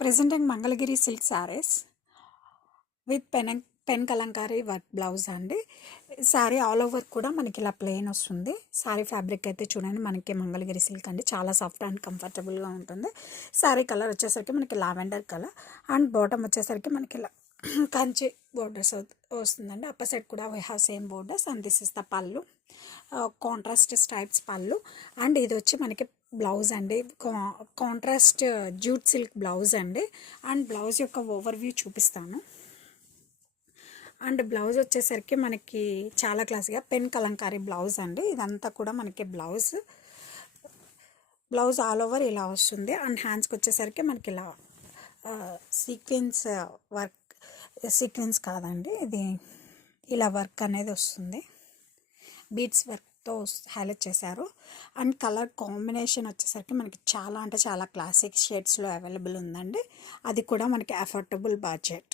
Presenting Mangalagiri silk sarees with pen Kalamkari work blouse అండి. Sari all over కూడా మనకి ఇలా ప్లెయిన్ వస్తుంది. శారీ ఫ్యాబ్రిక్ అయితే చూడండి మనకి మంగళగిరి సిల్క్ అండి, చాలా సాఫ్ట్ అండ్ కంఫర్టబుల్గా ఉంటుంది. శారీ కలర్ వచ్చేసరికి మనకి లావెండర్ కలర్ అండ్ బాటమ్ వచ్చేసరికి మనకి ఇలా కంచి బోర్డర్స్ వస్తుందండి. అప్పర్ సైడ్ కూడా we have same borders and this is the పళ్ళు, కాంట్రాస్ట్ స్ట్రైప్స్ పళ్ళు. అండ్ ఇది వచ్చి మనకి బ్లౌజ్ అండి, కాంట్రాస్ట్ జూట్ సిల్క్ బ్లౌజ్ అండి. అండ్ బ్లౌజ్ యొక్క ఓవర్వ్యూ చూపిస్తాను. అండ్ బ్లౌజ్ వచ్చేసరికి మనకి చాలా క్లాస్గా పెన్ కలంకారీ బ్లౌజ్ అండి. ఇదంతా కూడా మనకి బ్లౌజ్ ఆల్ ఓవర్ ఇలా వస్తుంది. అండ్ హ్యాండ్స్కి వచ్చేసరికి మనకి ఇలా సీక్వెన్స్ వర్క్, సీక్వెన్స్ కాదండి ఇది, ఇలా వర్క్ అనేది వస్తుంది, బీడ్స్ వర్క్తో హైలైట్ చేశారు. అండ్ కలర్ కాంబినేషన్ వచ్చేసరికి మనకి చాలా అంటే చాలా క్లాసిక్ షేడ్స్లో అవైలబుల్ ఉందండి. అది కూడా మనకి అఫోర్డబుల్ బడ్జెట్.